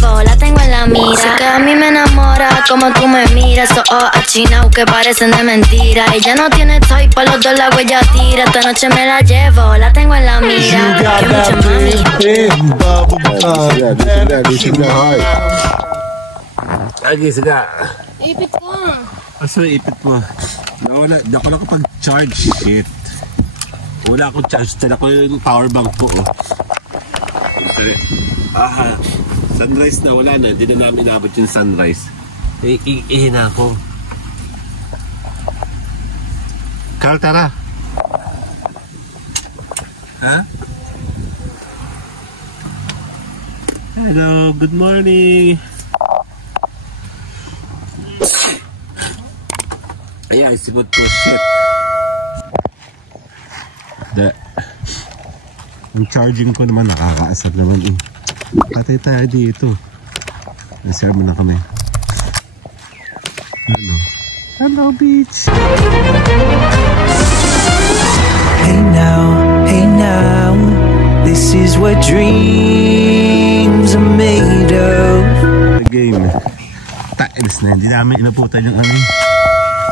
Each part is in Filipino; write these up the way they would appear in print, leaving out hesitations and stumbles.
llevo, la tengo en la mira. Sé que a mí me enamora como tú me miras. Achinao que parecen de mentira. Ella no tiene type, pa' los dos la huella tira. Esta noche me la llevo, la tengo en la mira. Que mucha mami. Lagi, siga. Ipit ko. Asa ipit mo? Nawala, di ako nakapag-charge. Shit. Wala akong charge. Tala ko yung power bank ko. Sunrise na, wala na. Hindi na namin inabot yung sunrise. Ihina ako. Carl, tara. Ha? Hello, good morning. Ayan, sipot ko, shit. Ang charging ko naman, nakakaasar naman eh. Patay tayo dito. Nasir mo na kami. Ano? Hello, beach! Hey now, this is what dreams are made of. Game. Tails na, hindi namin inaputan yung ano.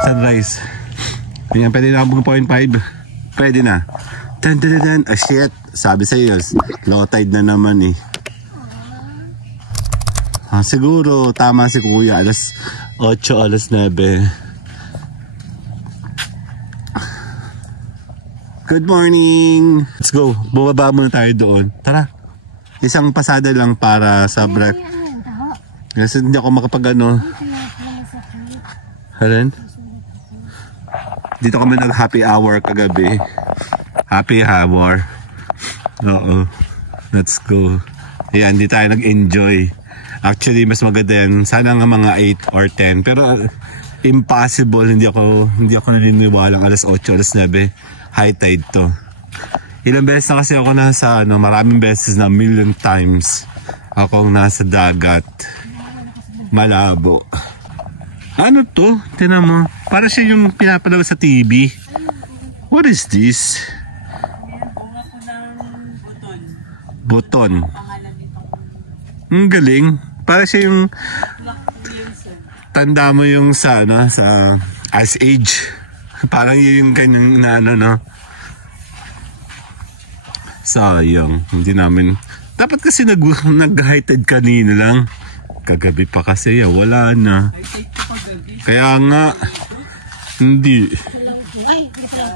Sunrise. Ayan, pwede na akong 0.5. Pwede na. Tan. Ah, shit. Sabi sa iyo, low tide na naman eh. Siguro, tama si kuya. Alas 8, alas 9. Good morning! Let's go. Bumaba muna tayo doon. Tara. Isang pasada lang para sa break. Kasi hindi ako makapag ano. Halen? Dito kami nag happy hour kagabi. Happy hour. Oo. Let's go. Ayan, hindi tayo nag-enjoy. Actually, mas maganda yan. Sana nga mga 8 or 10. Pero impossible. Hindi ako naniniwalang alas 8, alas 9. High tide to. Ilang beses na kasi ako nasa, maraming beses na, million times akong nasa dagat. Malabo. Ano to? Tingnan mo. Para siya yung pinapalaw sa TV. What is this? Buton. Ang galing. Para siya yung tanda mo yung sa Ice Age. Parang yung kanyang no? Sayang. Hindi namin. Dapat kasi nag-high tide kanina lang. Kagabi pa kasi wala na. Kaya nga hindi.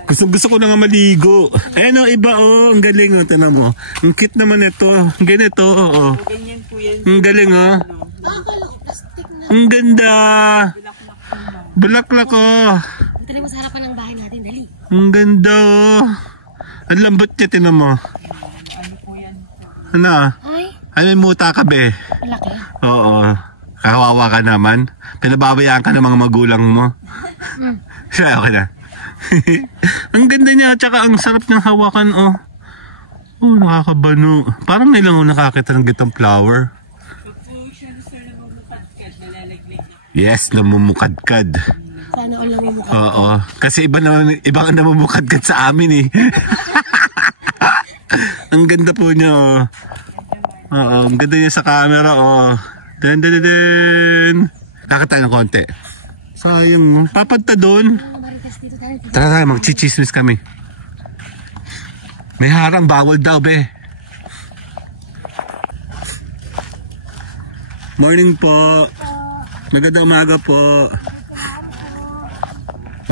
Gusto ko na nga maligo. Ayan iba ang galing Tignan mo. Ang cute naman ito. Ganito Ganyan po yan. Ang galing Ang ganda. Bulaklak Dali mo sa harapan ng bahay natin, dali. Ang ganda Ang lambot niya, tignan mo. Ano po yan? Ano? Ay, may muta ka be. malaki. Oo. Kawawa ka naman. Pinababayaan ka ng mga magulang mo. Siya, okay na. Ang ganda niya, tsaka ang sarap niyang hawakan, nakakabano. Parang nilang nakakita ng gitang flower. Yes, namumukadkad. Sana all namumukadkad. Oo. Kasi iba ang namumukadkad sa amin eh. Ang ganda po niya Oo, ang ganda niya sa camera Nakita ng konti. Sayang, papadta doon. Tara, magchichismis kami. May harang, bawal daw be. Morning po. Magandang umaga po.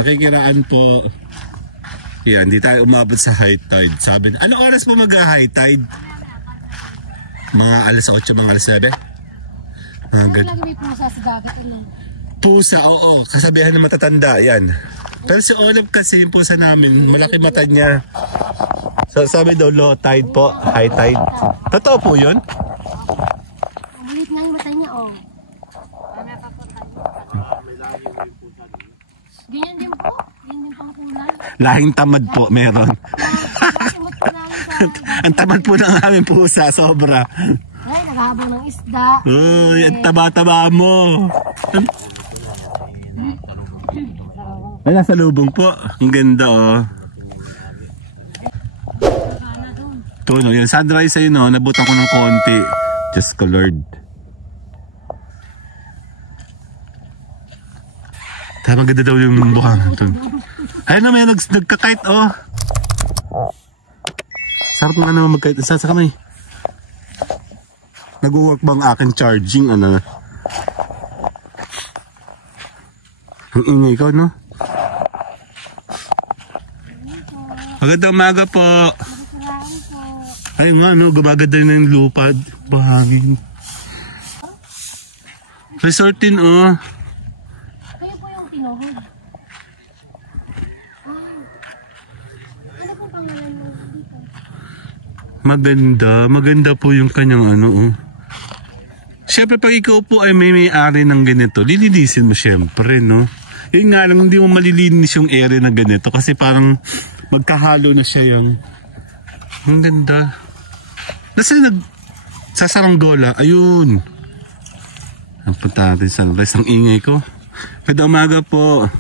Makikiraan po. Yan, hindi tayo umabot sa high tide. Sabi na, anong oras po mag-high tide? Mga alas 8, mga alas 7? Lagi may pusa sa dagat. Pusa, oo. Kasabihan ng matatanda, yan. Pero si Olive kasi yung pusa namin, malaki mata niya. So sabi daw low tide po, high tide. Totoo po yun? Malit nga yung mata niya, Ganyan din po. Ganyan din pang kulay. Lahing tamad po, meron. Ang tamad po ng aming pusa, sobra. Ay, naghahabol ng isda. Uy, ang taba-taba mo. Ay, nasa lubong po. Ang ganda Tuno, yung sunrise ayun nabutan ko ng konti. Just colored. Tama, ganda daw yung buhangin doon. Ayun na, may nagkakite, oh. Sarap nga naman magkite. Isa sa kamay. Nag-work bang aking charging, ano? Ang ingay ko, no? Magandang umaga po. Ayun nga, no? Gumaganda na yung lupa. Bahangin. Resort din, oh. Kayo po yung tinuhod. Ano pong pangalan mo dito? Maganda po yung kanyang ano, oh. Siyempre, pag ikaw po ay may-ari ng ganito, lilinisin mo siyempre, no? Yun nga lang, hindi mo malilinis yung area ng ganito kasi parang magkahalo na siya yung... Ang ganda. Nasaan sa Saranggola? Ayun. Ang punta natin sa sunrise. Ang ingay ko. Kada umaga po.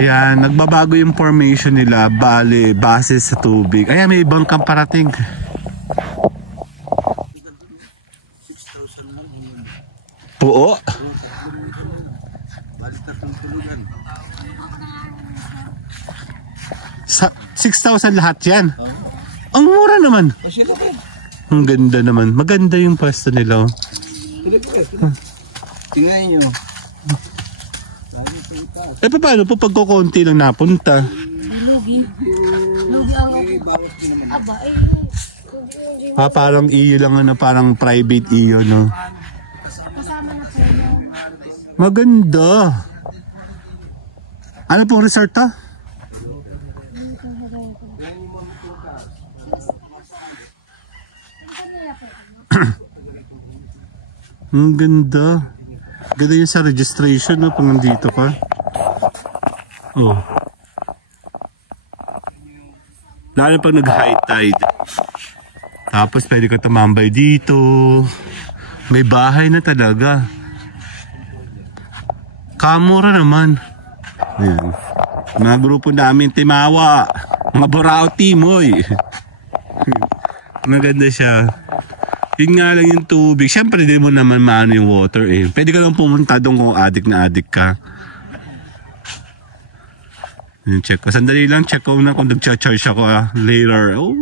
Ayan, nagbabago yung formation nila. Base sa tubig. Ayan, may ibang kang parating. Oo. Sa 6,000 lahat yan. Ang mura naman. Ang ganda naman. Maganda yung pwesto nila. Tingnan nyo. Eh paano po pagkukunti lang napunta? Lugi ang... Aba, Parang iyo lang, ano, parang private iyo, no? kasama na po. Maganda. Ano pong resort to? Ang ganda. Ganda yung sa registration, no, pag nandito ka. Oh. Lalo pag nag-high tide. Tapos pwede ka tumambay dito. May bahay na talaga. Kamura naman. Ayan. Mga grupo namin, Timawa. Mga Borao Timoy. Maganda siya. Yun nga lang yung tubig. Siyempre di mo naman maano yung water, eh. Pwede ka lang pumunta doon kung adik na adik ka. Yung check ko. Sandali lang, check ko na kung nag-charge ako, later. Oh.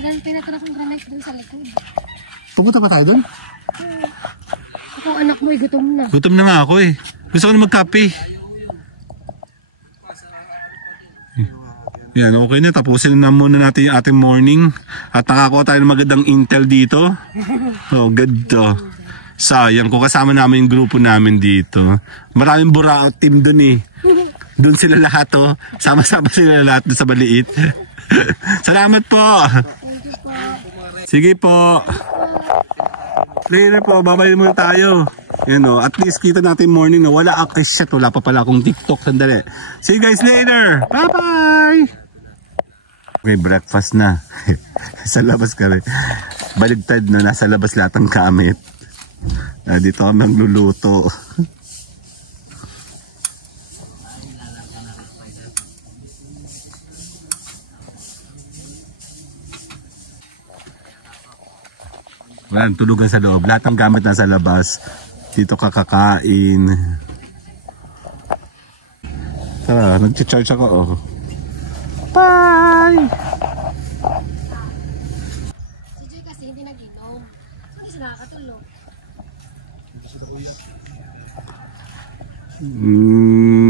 Dahil pinatara kong granite doon sa likod. Pupunta pa tayo doon? Ako anak mo, gutom na. Gutom na nga ako, eh. Gusto ko na magkape. Yan, okay na. Tapusin na muna natin yung ating morning. At nakakuha tayo ng magandang intel dito. Oh, ganda. Sayang kung kasama namin yung grupo namin dito. Maraming Borao team dun, eh. Dun sila lahat, oh. Sama-sama sila lahat dun sa maliit. Salamat po. Sige po. Later po, babay muna tayo. Yan, oh. At least kita natin morning na wala ako. Ay shit, wala pa pala akong TikTok. Sandali. See you guys later. Bye-bye. Okay, breakfast na. Sa labas ka rin. Baligtad na, nasa labas lahat ang gamit. Dito kami magluluto. Walang tulugan sa loob. Lahat ng gamit nasa labas. Dito kakakain. Tara, nag-charge ako, oh. Bye! Si Joy kasi hindi nag-inom. Hindi siya nakakatulog.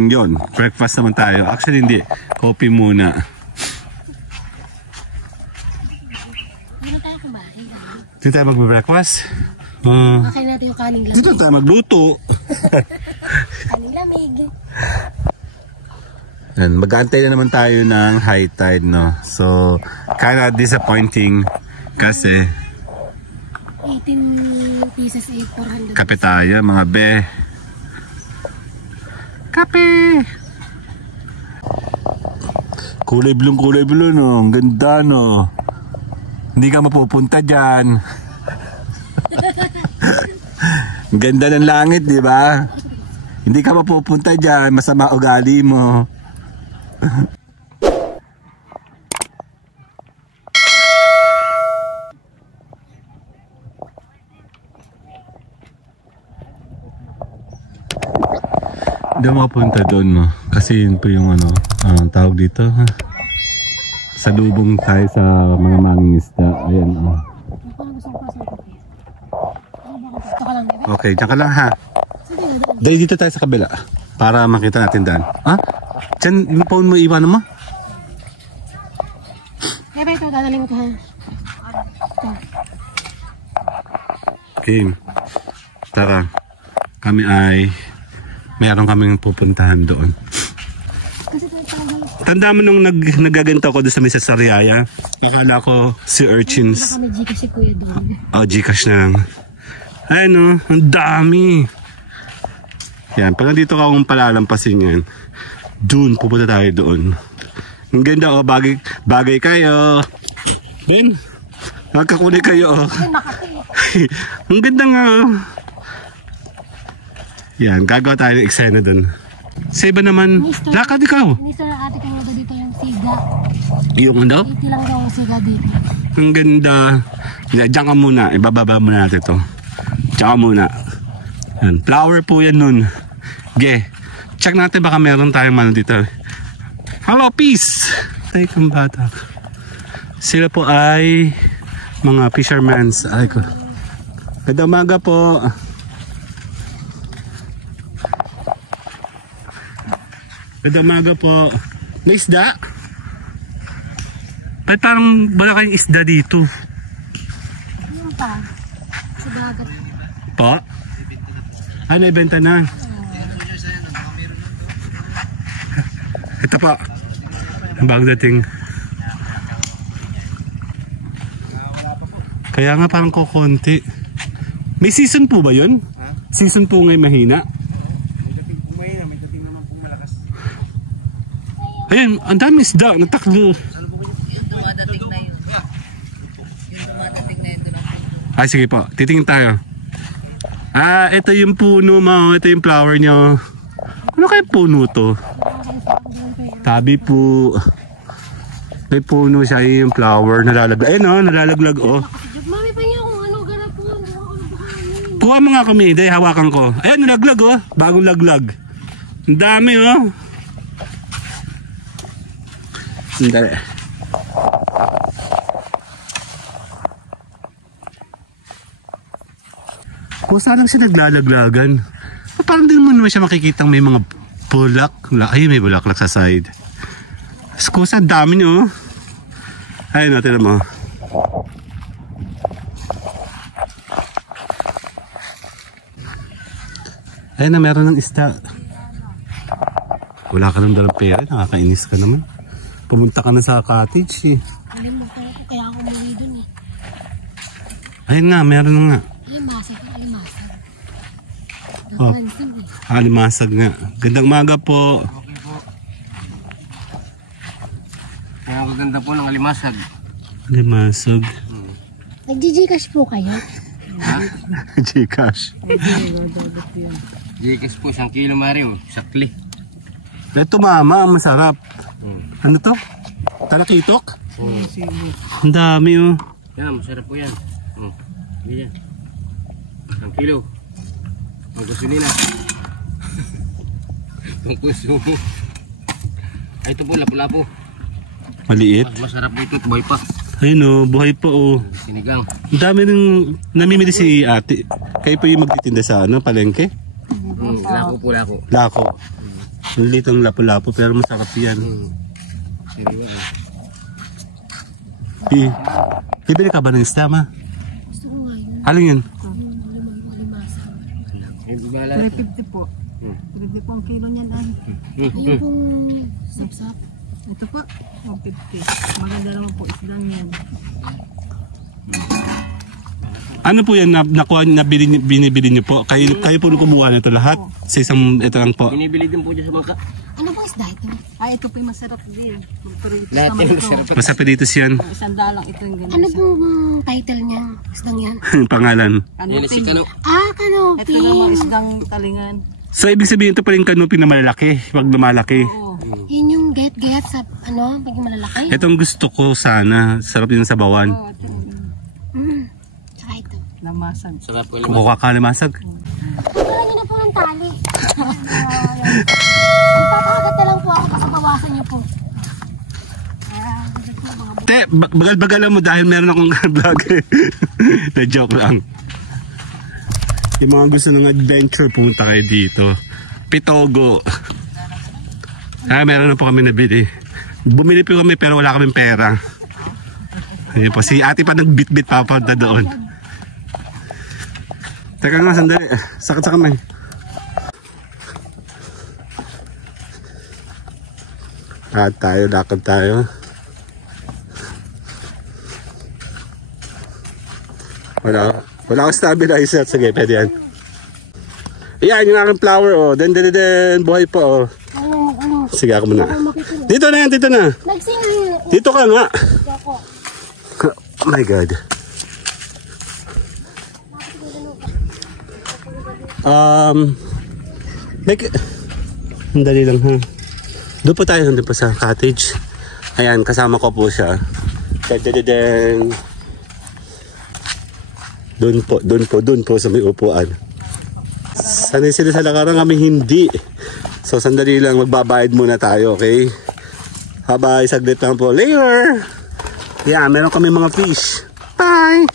Yun, breakfast naman tayo. Actually hindi, coffee muna. Hindi na tayo kumain. Dito tayo mag-breakfast? Makain natin yung kaning lamig. Dito tayo magluto. Kaning lamig. Mag-aantay na naman tayo ng high tide, no? So, kinda disappointing kasi 18 pieces 400. kape tayo, mga be. Kape! Kulay blue, no? Ang ganda, no? Hindi ka mapupunta dyan. Ang ganda ng langit, di ba? Hindi ka mapupunta dyan. Masama ugali mo. Hindi ako makapunta doon, no? Kasi yun po yung ano, tawag dito, ha? Salubong tayo sa mga mangingisda. Ayan, oh. Okay, dyan ka lang, ha? Dahil dito tayo sa kabila para makita natin daan. Ha? Diyan, yung phone mo, iwan mo? Kaya ito, dadaling ko ha. Okay. Tara. Kami ay mayroon kaming pupuntahan doon. Tanda mo nung nagaganto ko doon sa Mrs. Sariaya, nakala ko si Urchins. Baka may Gcash si Kuya doon. Oh, Gcash na lang. Ayun o, ang dami. Yan, pag nandito ka kung palalampasin yan, doon, pupunta tayo doon. Ang ganda o, bagay kayo. Ben, magkakulay kayo o. Ang ganda nga o. Yan, gagawa tayo ng eksena doon. Sa iba naman, lakad ikaw. Mister, ate kang nado dito yung siga. Yung ano? Iti lang daw ang siga dito. Ang ganda. Diyan ka muna, ibababa muna natin ito. Diyan ka muna. Yan, flower po yan nun. Ge, check natin baka meron tayong mano dito. Hello, peace! Ay, kang bata. Sila po ay mga fishermans. Ay ko. Ganda umaga po. Ganda umaga po. May isda? Ba't parang wala kayong isda dito? Yung pa, sa dagat. Po? Ah, naibenta na. Ito po. Ang bagong dating. Kaya nga parang kukunti. May season po ba yun? Season po ngayon mahina? May dating naman kung malakas. Ayan, ang dami isda. Nataklo. Yung dumadating na yun. Yung dumadating na yun. Ay, sige po. Titingin tayo. Ah, ito yung puno mo. Ito yung flower nyo. Ano kaya puno to? Tabi po. May puno siya yung flower. Nalalaglag. Ayun o, nalalaglag o. Mami pa niya kung ano ganap po. Hindi ako nabukanin. Kuha mo nga kami. Dahil hawakan ko. Ayun, nalaglag o. Bagong laglag. Ang dami o. Sandali. Kung saan lang siya naglalaglagan. Parang din mo naman siya makikita may mga bulak. Ay, may bulaklak sa side. Kusa, dami nyo. Ayun natin mo. Ayun na, meron ng isda. Wala ka nang dalang pera. Nakakainis ka naman. Pumunta ka na sa cottage eh. Alam mo, kaya ako muli dun eh. Ayun nga, meron na nga. Alimasag. Oh. Nakalansin eh. Alimasag nga. Gandang umaga po. Okay po. Kaya ang ganda po ng alimasag. Alimasag. Nag-Gcash po kayo? Ha? Gcash. Gcash po, 1 kilo Mario. Sakli. Ito mama, ang masarap. Ano to? Talakitok? Ang dami oh. Yan, masarap po yan. Yan. 1 kilo. Ang gasolina. Ang consumo. Ay, ito po, lapu-lapu. Maliit. Mas masarap po ito, buhay pa. Ayun oh, buhay po oh. Sinigang. Ang dami rin namimili si ate. Kayo po yung magtitinda sa ano, palengke? Lako po, lako. Lako. Maliit ang lapu-lapu pero masarap yan. Sinigang. Bibili ka ba ng isda ma? Gusto ko nga yun. Alin yun? Alimasag. May 50 po. 50 po ang kilo niyan ay. Ayun pong sapsap. Ito po, 150. Maganda naman po islang yan. Ano po yan nakuha na binibili niyo po? Kayo po kumuha nito lahat? Sa isang ito lang po. binibili din po dyan sa bangka. Ano pong isda ito? Ay, ito po yung masarap din. Lahat yan masarap. Masapilitos yan. Isang dalang ito yung ganyan. Ano pong title niya? Isdang yan? Pangalan. Yan si Kano. Ah, kanopi. Ito naman isdang talingan. So ibig sabihin ito pa rin kanupi na malalaki. Pag lumalaki. Oo. Yun yung get sa ano, pag malalaki. Itong gusto ko sana. Sarap din sa bawan. Oo, ito. Tsaka ito. Lamasan. Sarap po yung Kukuha ka limasag. Parang yun na po ng tali. Papakagat na lang po ako kasi bawasan niyo po. Te, bagal-bagalan mo dahil meron akong vlog. Na joke lang. Yung mga gusto ng adventure, pumunta kayo dito. Pitogo. Meron na po kami nabili. Bumili po kami pero wala kaming pera. Ayun po, si ate pa nagbit-bit papunta doon. Teka nga, sandali. Sakit sa kamay. Lakad tayo. Wala akong stabilizer. Sige, pwede yan. Ayan, yung aking flower, oh. Den, buhay pa, oh. Ano? Sige, ako muna. Dito na. Nagsingay. Dito ka nga. Ako. Oh my God. Dali lang, ha. Doon po tayo, doon po sa cottage. Ayan, kasama ko po siya. Doon po sa may upuan. Sanay sila sa lakaran, kami hindi. So sandali lang, magbabayad muna tayo, okay? Habay, saglit lang po. Later! Yeah, meron kami mga fish. Bye!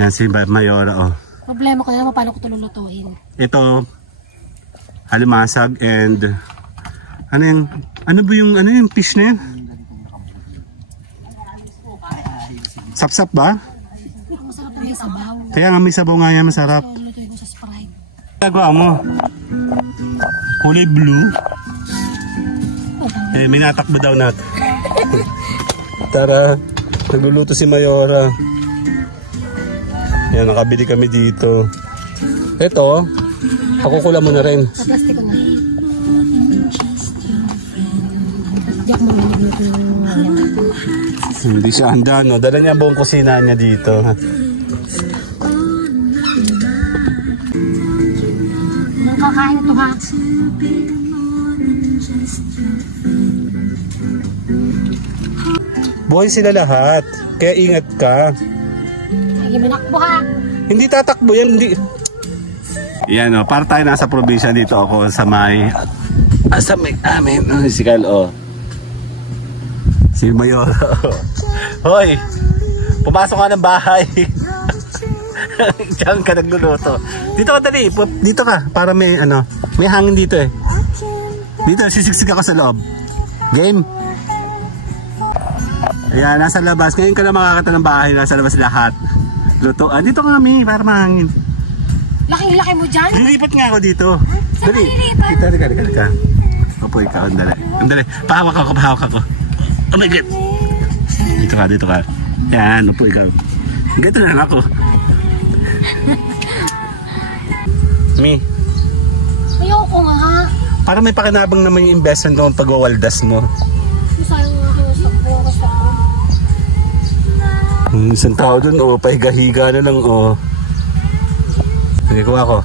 Yan si Mayora, oh. Problema ko na paano ko ito lulutuin. Ito, alimasag and ano yung fish na yan? Sapsap ba? Masarap na yung sabaw. Kaya nga may sabaw nga yan, masarap. So, lulutuin ko sa Sprite. Gagawa mo. Kulay blue. May natakbo daw natin. Tara, nagluluto si Mayora. Yan, nakabili kami dito. Ito, pakukula mo na rin. Sa plastic ko na. Diyak mo niluluto ng Hindi siya handa, no? Dala niya buong kusina niya dito. Nang kakain ito, ha? Buhay sila lahat. Kaya ingat ka. Lagi minakbo, ha? Hindi tatakbo yan, hindi. Yan, o. Para tayo nasa probinsya dito ako sa may amin. Si Kyle, o. Si Mayora, o. Hoy! Pumasok ka ng bahay. Diyan ka nagluluto. Dito ka dali. Dito ka. Para may hangin dito eh. Dito, sisiksik ako sa loob. Game? Ayan, nasa labas. Ngayon ka na makakita ng bahay. Nasa labas lahat. Luto. Dito kami para mahangin. Laking-laki mo dyan? Lilipat nga ako dito. Saan Dali. malilipat? Dito. Opo, ikaw. Andali. Pahawak ako. Oh my God. Dito ka. Yan, upo ikaw. Ganito na lang ako. Mi. Ayoko nga, ha? Para may pakinabang naman yung investment mo pagwawaldas mo. Sayang nga kayo sa bukas ako. Isang tao dun, pahiga-higa na lang, Sige, kuha ko.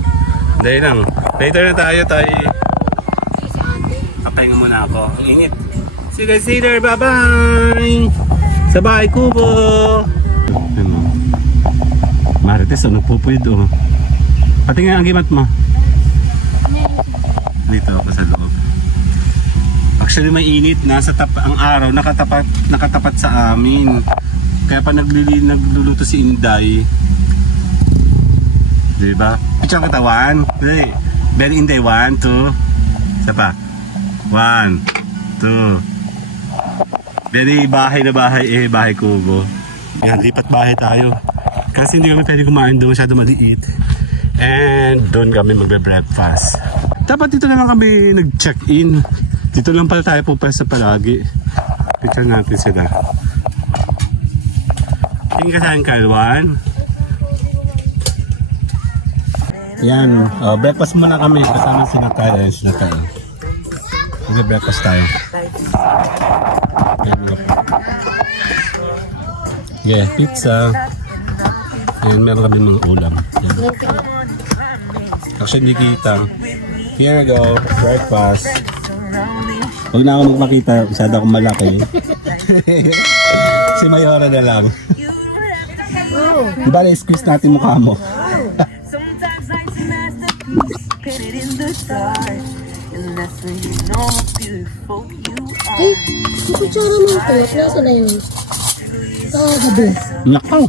Dahil lang. Later na tayo. Kapahinga muna ako. Ang init. See you guys later. Bye-bye! Sa bahay kubo! Marites, nagpupuyod, Pati nga ang gimat mo. Dito ako sa loob. Actually may init. Ang araw nakatapat sa amin. Kaya pa nagluluto si Inday. Diba? Picture ang katawan. Very Inday. 1, 2. Isa pa. 1, 2. Very bahay na bahay bahay kubo. Yan, lipat bahay tayo. Kasi hindi kami pwede kumain doon, masyado maliit. And doon kami magbe-breakfast. Dapat dito na lang kami nag-check-in. Dito lang pala tayo pupesa palagi. Picture natin sila. Tingin ka saan, Kyle? 1. Yan. Breakfast muna kami. Kasama si Natalia. Magbe-breakfast tayo. Yeah, pizza. Ayan, meron kami mga ulam. Yan. Actually, hindi kita. Here we go. Breakfast. Huwag na ako magpakita. Masyado akong malaki. Si Mayora na lang. Diba na-squeeze natin mukha mo? Ay, yung kutsara mo ito. Nasa na yun? Gabi. Nakaw!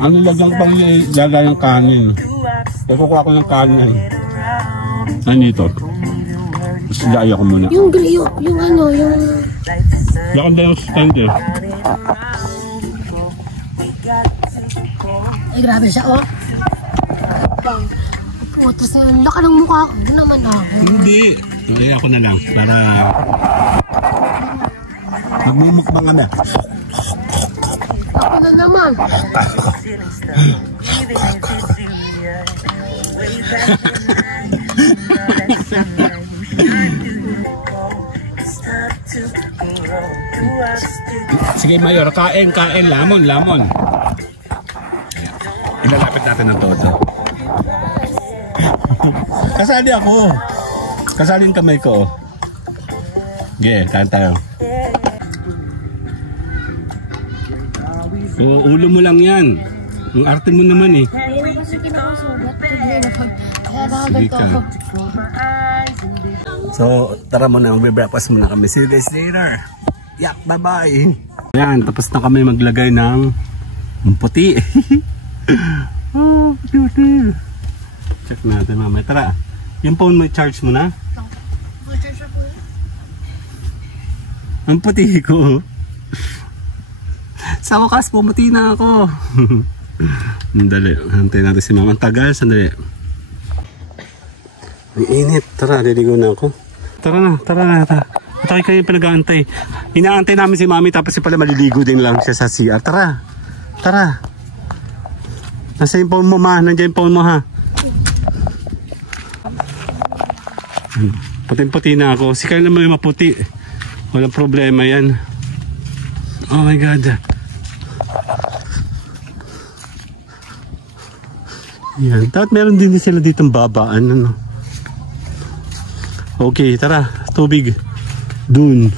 Ang nilagyan pang ilagay ng kanin. Kaya kukuha ko ng kanin. Ano ito? Sigaya ko muna. Yung ano, yung... Yakon na yung stand eh. Ay, grabe siya, oh. Putas na yun. Laka ng mukha ko. Ano naman ako? Hindi. Sigaya ko na lang. Para... Magmumukbang kami. Ako na naman. Sige, Mayor. Kain. Lamon. Ilalapit natin ng todo. Kasali ako. Kasalin kamay ko. Sige, kain tayo. Ulo mo lang yan. Ang arte mo naman eh. Ayun kasi kinakasugat. Kaya Sige ka. So, tara muna. Mag-breakfast muna kami. See you guys later. Yak, bye-bye. Ayan, tapos na kami maglagay ng puti. Oh, puti. Check natin mamaya. Tara. Yung phone mo, charge mo na? Ang puti ko. Sa wakas, pumuti na ako. Sandali. Hantay natin si Mama. Tagal, sandali. Ang init. Tara, liligo na ako. Tara na. Matay kayo pinag-aantay. Inaantay namin si Mami tapos si pala maliligo din lang siya sa CR. Tara. Nasa yung phone mo, ma. Nandiyan yung phone mo, ha. Puting-puti na ako. Si Kyle naman yung maputi. Walang problema yan. Oh my God. Yan. Dapat meron din sila ditong babaan. Ano? Okay, tara. Tubig. Dun.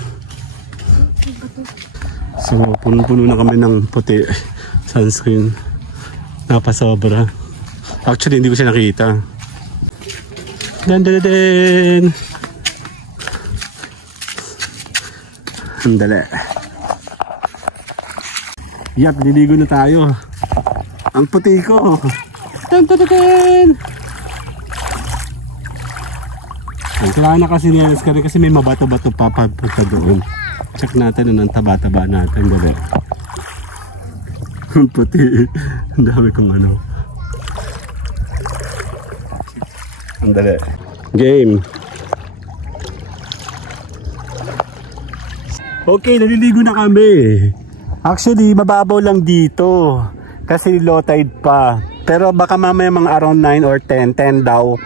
So, puno-puno na kami ng puti. Sunscreen. Napasobra. Actually, hindi ko siya nakita. Dan. Andali. Yap, diligo na tayo. Ang puti ko. Ang kailangan na kasi niyalas ka rin kasi may mabato-bato pa papunta doon. Check natin ang taba-taba natin. Dali. Ang puti. Ang dami kong ano. Andali. Game. Okay, naliligo na kami. Actually, mababaw lang dito. Kasi low tide pa. Pero baka mamaya mga around 9 or 10 daw.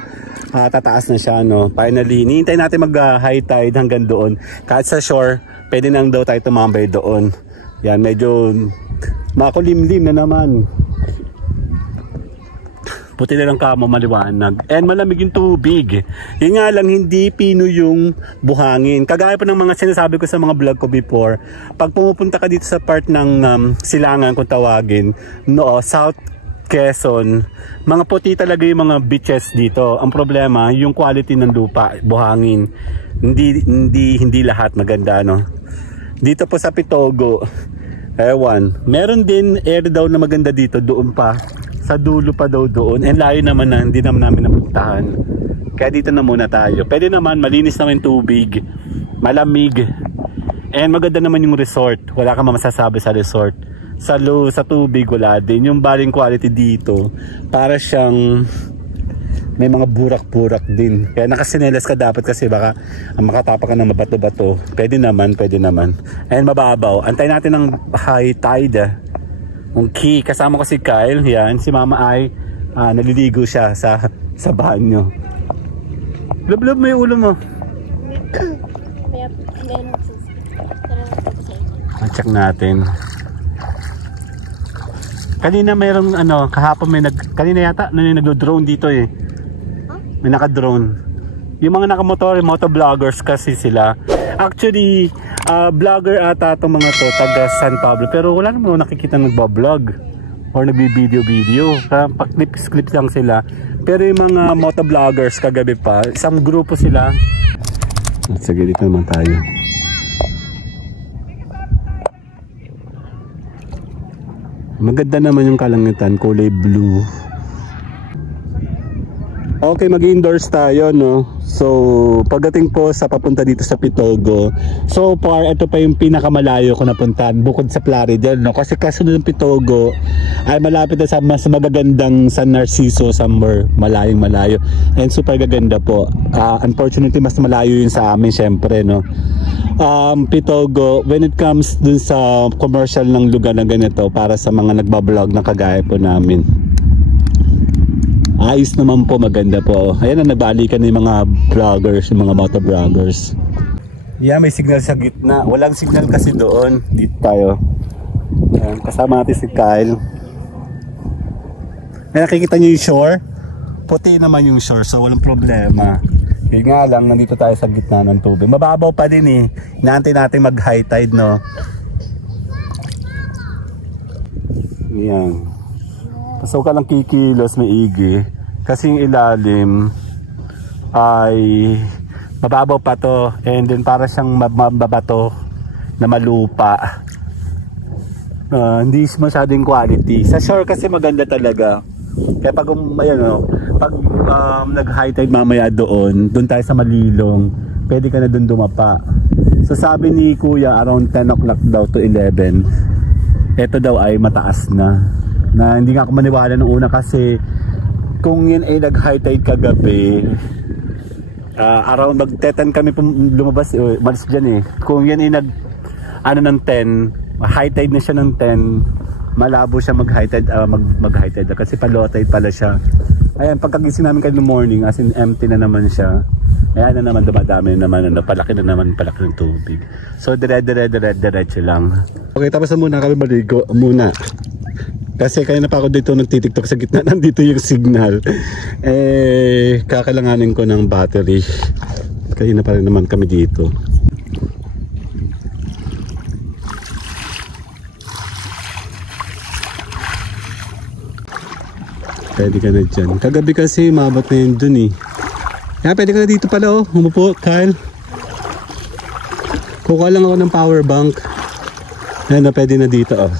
Tataas na siya, no? Finally, hinihintay natin mag-high tide hanggang doon. Kahit sa shore, pwede nang daw tayo tumambay doon. Yan, medyo makulimlim na naman. Puti na lang kamo, maliwanag. And malamig yung tubig. Yung nga lang, hindi pino yung buhangin. Kagaya pa ng mga sinasabi ko sa mga vlog ko before, pag pumupunta ka dito sa part ng Silangan, kung tawagin, no, South Quezon, mga puti talaga yung mga beaches dito. Ang problema, yung quality ng lupa, buhangin. Hindi lahat maganda, no? Dito po sa Pitogo, ewan, meron din area daw na maganda dito, doon pa. Sa dulo pa daw doon. And layo naman na, hindi naman namin napuntahan. Kaya dito na muna tayo. Pwede naman, malinis naman yung tubig. Malamig. And maganda naman yung resort. Wala kang masasabi sa resort. Sa tubig, wala din. Yung baling quality dito, para siyang may mga burak-burak din. Kaya nakasinelas ka dapat kasi baka makatapa ka ng mabato-bato. Pwede naman. And mababaw. Antay natin ng high tide. Okay, kasama ko si Kyle, yan, si Mama ay naliligo siya sa banyo. Lub-lub mo yung ulo mo. Check natin. Kanina mayroong kahapon kanina yata nagdo-drone dito eh. May naka-drone. Yung mga nakamotor, motovloggers kasi sila. Actually, vlogger ata itong mga to, taga San Pablo. Pero wala naman nakikita nagbablog or nagbi-video. Pag clips lang sila. Pero yung mga motovloggers kagabi pa, isang grupo sila. Sige, dito naman tayo. Maganda naman yung kalangitan, kulay blue. Okay, mag-indoors tayo, no? So, pagdating po sa papunta dito sa Pitogo, so far, ito pa yung pinakamalayo ko napuntahan bukod sa Plaridel, no? Kasi kasunod ng Pitogo ay malapit na sa mas magagandang San Narciso, somewhere malayong malayo. And super gaganda po. Unfortunately, mas malayo yun sa amin, syempre, no? Pitogo, when it comes dun sa commercial ng lugar na ganito para sa mga nagbablog na kagaya po namin, ayos naman po, maganda po. Ayan na, nagbalikan na yung mga vloggers, yung mga motovloggers. Yeah, may signal sa gitna. Walang signal kasi doon. Dito tayo. Ayan, kasama natin si Kyle. Ayan, nakikita nyo yung shore. Puti naman yung shore, so walang problema. Yun nga lang, nandito tayo sa gitna ng tubig. Mababaw pa din eh. Inaantay natin mag high tide, no? Ayan. So ka lang kikilos, maigi. Kasi yung ilalim ay mababaw pa to. And then para siyang mababato na malupa. Hindi masyadong quality. Sa shore kasi maganda talaga. Kaya pag, pag nag-high tide mamaya doon tayo sa Malilong, pwede ka na doon dumapa. So sabi ni Kuya, around 10 o'clock daw to 11. Ito daw ay mataas na hindi nga ako maniwala nung una kasi kung yun ay nag-high tide kagabi, around mag-10 kami lumabas, malis dyan eh. Kung yan ay ng 10, high tide na siya ng 10, malabo siya mag-high tide, mag-high tide kasi pa-low tide pala siya. Ayan, pagkagising namin kayo ng morning, as in empty na naman siya. Ayan na naman, dumadami na naman, palaki na naman, palaki ng tubig. So diretso lang. Okay, tapos na muna kami maligo muna. Kasi kaya na pa ako dito nagtitiktok sa gitna, nandito yung signal. Kakailanganin ko ng battery. Kaya na pa rin naman kami dito. Pwede ka na dyan. Kagabi kasi mabot na yun dun eh. Kaya pwede ka na dito pala oh. Umupo, Kyle. Kukuha lang ako ng power bank. Ayan na, pwede na dito oh.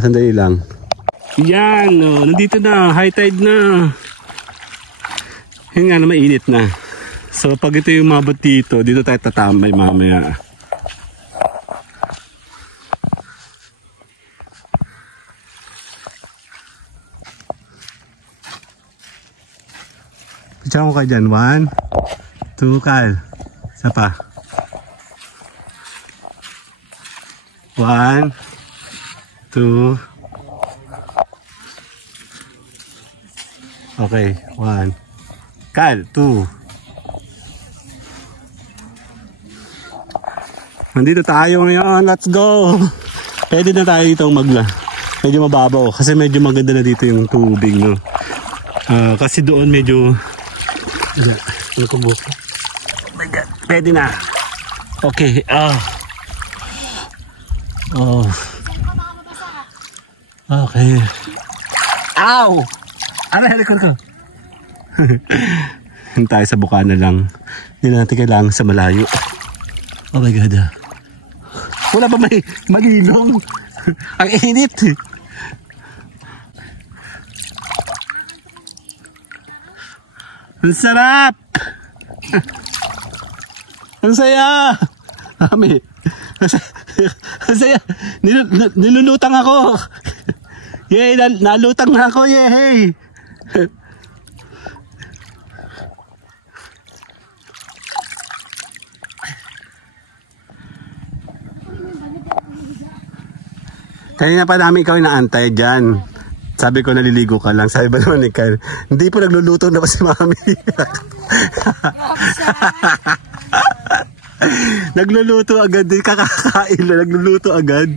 Sandali lang. Yan, oh, nandito na, high tide na. Yan nga na, mainit na. So pag ito yung mabot dito, dito tayo tatambay mamaya. Picture mo ka dyan, 1, 2, Kyle. Isa pa. 1, 2. Okay, 1. Kyle, 2. Nandito tayo ngayon, let's go. Pwede na tayo dito medyo mababaw kasi medyo maganda na dito yung tubig, no. Kasi doon medyo ano ko buko. Oh my God, pwede na. Okay, okay. Ow! Ano helikon ko? Tayo sa Bukana lang. Hindi natin kailangan sa malayo. Oh my God. Wala ba may Malilong? Ang init. Ang sarap! Ang saya! Mami. Ang saya. Nilulutang ako. Yay! Nalutang na ako. Yay! Kanina pa namin ikaw inaantay dyan. Sabi ko naliligo ka lang. Sabi ba naman ni Kyle, hindi po nagluluto na pa si Mami. Nagluluto agad din. Kakakain na. Nagluluto agad.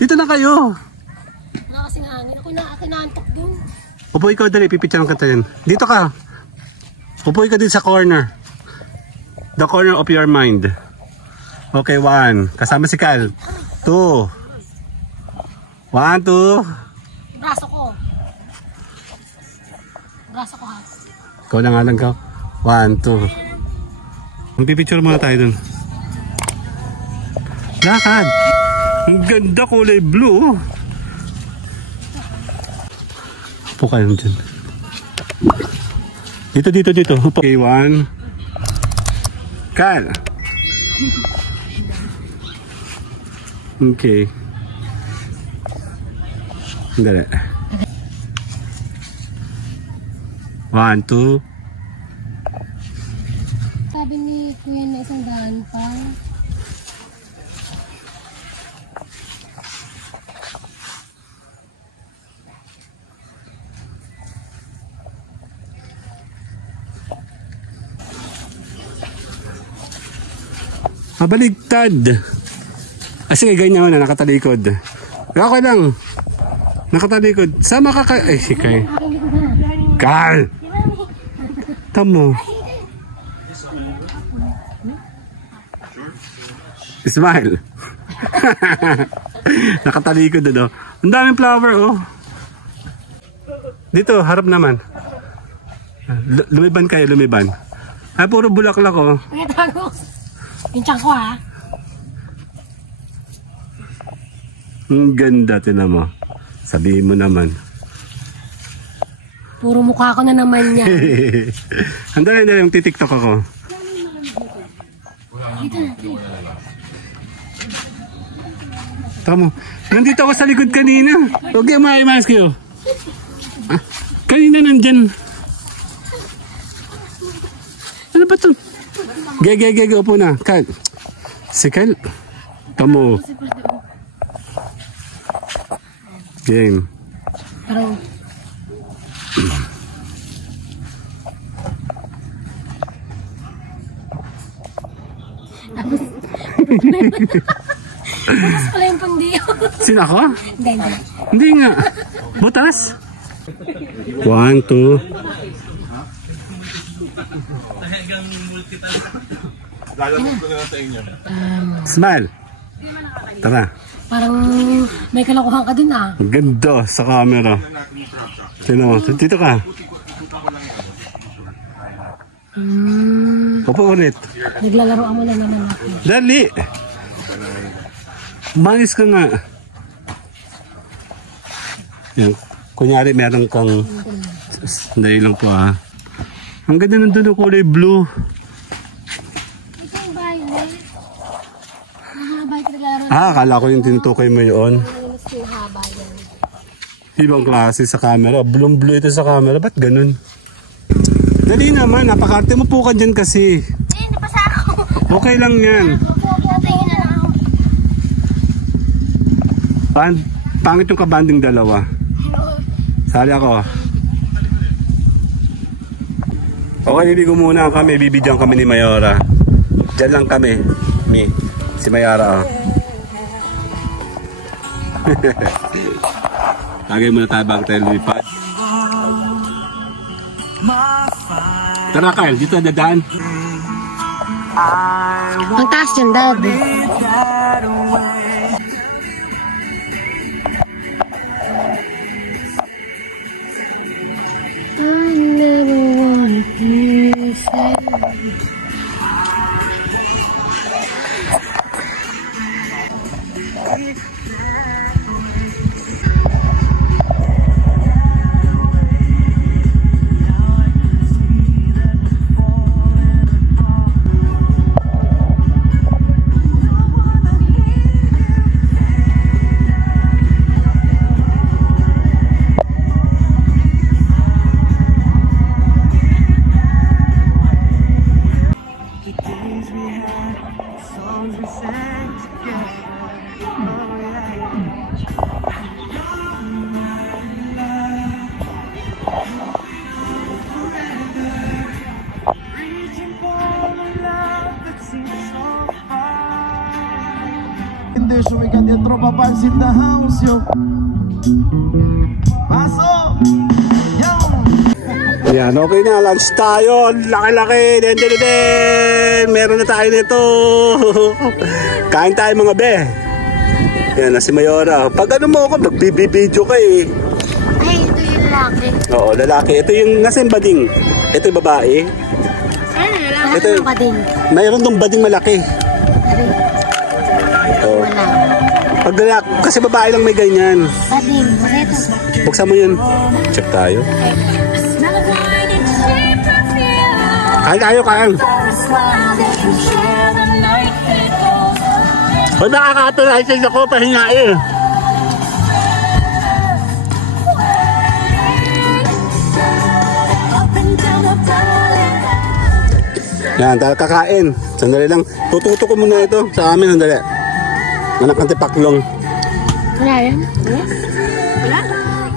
Dito na kayo. Wala kasing hangin. Ako naantok dun. Upo ikaw dali. Pipicture ka tayo. Dito ka. Upo ikaw din sa corner. The corner of your mind. Okay, 1. Kasama si Kyle. 2. 1, 2. Braso ko. braso ko ha. Ikaw na nga lang ka. 1, 2. Magpipicture muna tayo dun. Lakad! Ang ganda, kulay blue. Upo kayo dyan. Dito. Okay, 1. Kyle! Okay. Dali. 1, 2. Sabi ni Kuya na 100 pa. Mabaligtad. Sige, ganyan na, nakatalikod. Okay lang. Nakatalikod. Sama ka ka... Ay, sikay. Carl! Tamo. Smile. Nakatalikod na, ang daming flower, oh. Dito, harap naman. Lumiban kayo, lumiban. Ay, puro bulaklak, oh. Pinchan ko ha. Ang ganda, tinan mo. Sabihin mo naman. Puro mukha ko na naman yan. Andali yung titiktok ako. Tama. Nandito ako sa likod kanina. Huwag yung maimas kayo. Ah, kanina nandyan. Ano ba ito? Gege, upo na. Kyle. Si Kyle. Tamo. Game. Parang... Butas pala yung pandiyo. Sino ako? Hindi. Hindi nga. Butas? 1, 2. Smile. Tara. Parang may kalokohan ka din ah. Ang ganda sa camera. Tignan mo. Dito ka. Upo ulit. Naglalaroan mo na naman ako. Dali. Manis ka nga. Yan. Kunyari meron kang... Dahil lang po ah. Ang ganda ng dulo, kulay blue. Ito yung violet. Mahaba yung naglalaro. Akala ko yung tinutukoy mo yun. Yung haba yan. Ibang klase sa camera. Blue ito sa camera. Ba't ganun? Dali naman. Napakarte mo po ka dyan kasi. Hindi pa sa ako. Okay lang yan. Tingin na lang ako. Pangit yung kabanding dalawa. Sali ako. Okay, libigo muna kami. Bibidyan kami ni Mayora. Diyan lang kami. Si Mayora. Oh. Lagay muna tayo bago tayo lumipad. Tara Kyle, dito dadaan. Ang taas dyan, Dad. I never wanna be sad. Sumikat yung tropa pansit na house yo. Paso. Yan, okay na. Lunch tayo. Laki-laki. Den. Meron na tayo nito. Kain tayo mga be. Yan na si Mayora. Pag ano mo ako, nagbibideo ka eh. Ay, ito yung laki. Oo, lalaki. Ito yung nasa yung bading. Ito yung babae. Ito yung bading. mayroon tong bading malaki. Oo. Pag lalaki, kasi babae lang may ganyan. Bading. Ito. Buksan mo yun. Check tayo. Kain tayo, kain. Pag nakaka-authorize ako, pahinga eh. Yan, tayo kakain. Sandali lang. Tututo ko muna ito sa amin. Sandali. Anak ng tipaklong. Wala yan? Wala?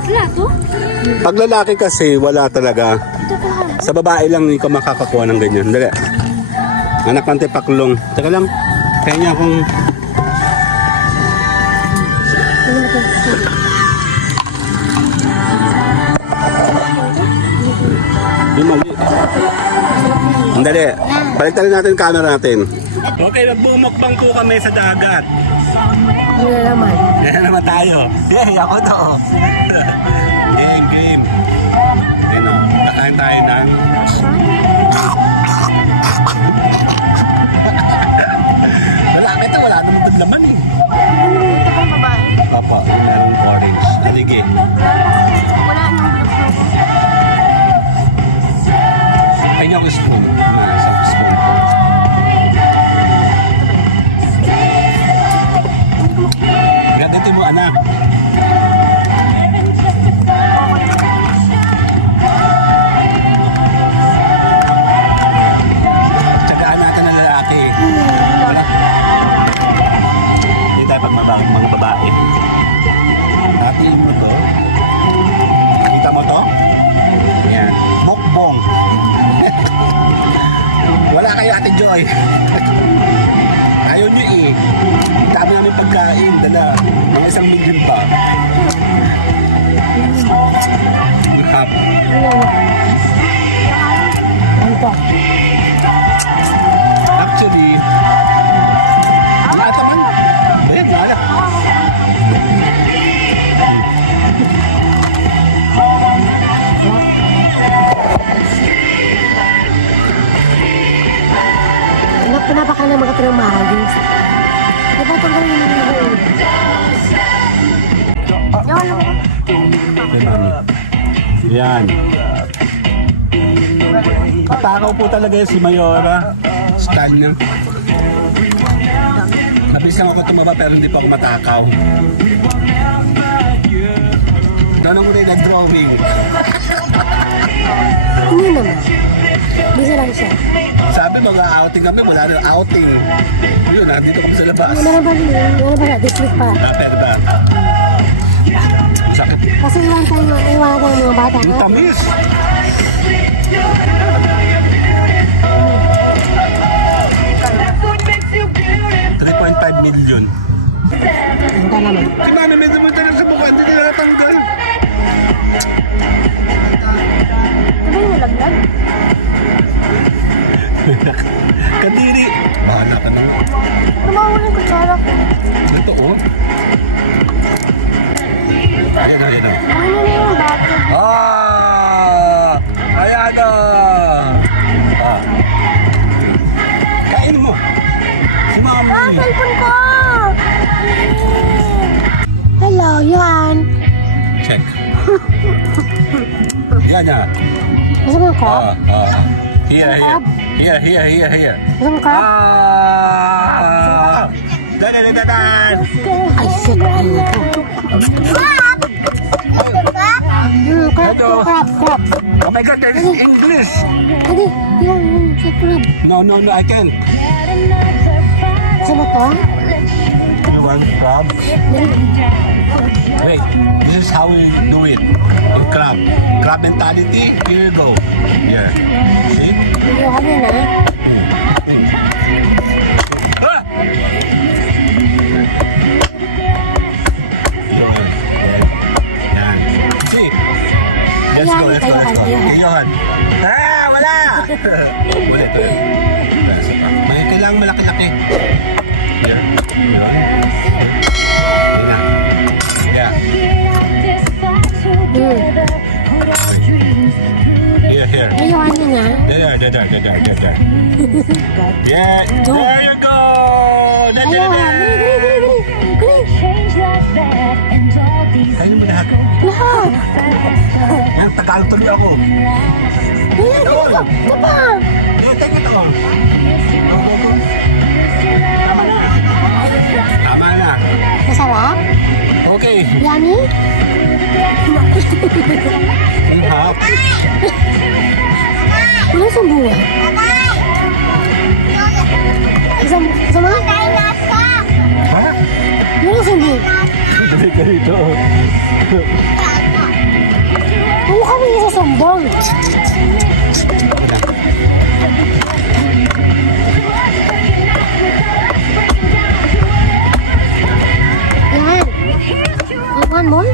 Wala to? Pag lalaki kasi, wala talaga. Sa babae lang hindi ka makakakuha ng ganyan. Sandali. Anak ng tipaklong. Teka lang. Kaya niya akong... Yung mali. Sandali. Baliktad natin yung camera natin. Okay, magbumukbang po kami sa dagat. Ano na naman? Yan naman tayo. Yay, ako to. Game. Ayun o, kakain tayo na. Wala naman ito naman eh. Ito pang babae. Papa, yung orange. Sige. Wala nang Kanya ko spoon. Spoon. Gagawin mo anak. Tsagaan natin ang lalaki. Hindi tayo pag mga babae. Natin mo to. Kita mo to? Yan. Mukbong. Wala kayo Ate Joy. Ayaw nyo eh. Dami namin pagkain. Dala. Mga 1 million pa. Mahap. Actually, lahat naman. Eh, lahat. Pinapaka na mga mahal din. Diba ito ba yung mga Yan. Matakaw po talaga si Mayora. Style niya. Nabis lang ako tumaba pero hindi pa ako matakaw. Tanong ko na yung nag-drawing. Hindi naman. Bisa lang siya. Sabi mag-outing kami, wala nang outing. Yun, nandito kami sa labas. Ano na ba this week pa? Pwede ba? Sakit. Kasi iwan tayo ng mga bata. Yung tamis. $3.5 million. Hindi naman. Si Mami, medyo mo tayo sa buka, hindi ka natanggal. Ano yung nalaglag? Kadiri. Bahala ka na. Lumawala yung kutsara ko. Ito oh. Ayan. Ano na yung bata? Ayan na. Kain mo. Si Mami. Cellphone ko! Hello, yan. Check. Yan na. Gusto mo yung crab? Here. Gusto mo yung crab? Dan. Ay, shit. Crab. Oh my God, that is English. Hindi, yung crab. No, I can't. Gusto mo to? You want crab? Wait, this is how we do it in crab. Crab mentality, here you go. Here. See? Hindi ko kami na. Ah! Yan. See? Let's go. Iyon. Wala! Ulit. May kailangan malaki-laki. Here. Yun. Yeah. There. Yeah, there you go! Kainin mo lahat. Lahat. Ang tagal tuloy ako. Ayan, ito pa. Take it along. Go. Tama na. Masarap? Okay. Yummy? Ang hap. Ano sa buwan? Isa mo? Ha? Ano sa buwan? Balik ka dito. Ano kami sa sambong? Yan. One more?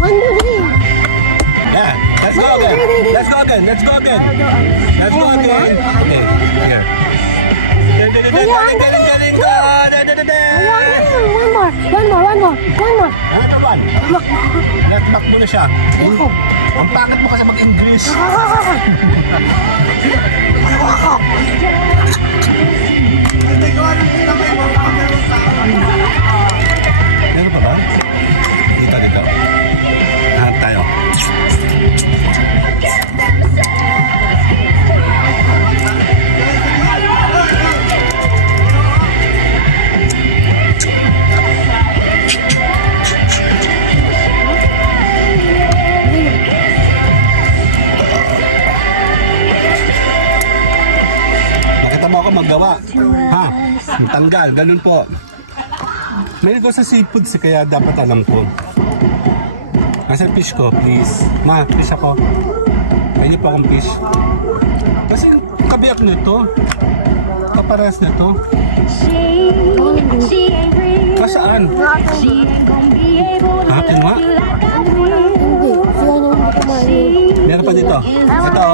One more din. Yeah, let's go again. Okay, here. One more. Another one. Letback mo na siya. Ang pakit mo kasi mag-English. Meron pa ba? Dito. Lahat tayo. Magawa. Ha? Tanggal. Ganun po. May ko sa seafood kaya dapat alam ko. Nasa fish ko, please. Ma, fish ako. Pwede pa akong fish. Kasi kabiyak nito. Kaparas nito. Kasaan? Ha? Kinuha? Meron pa dito. Ito.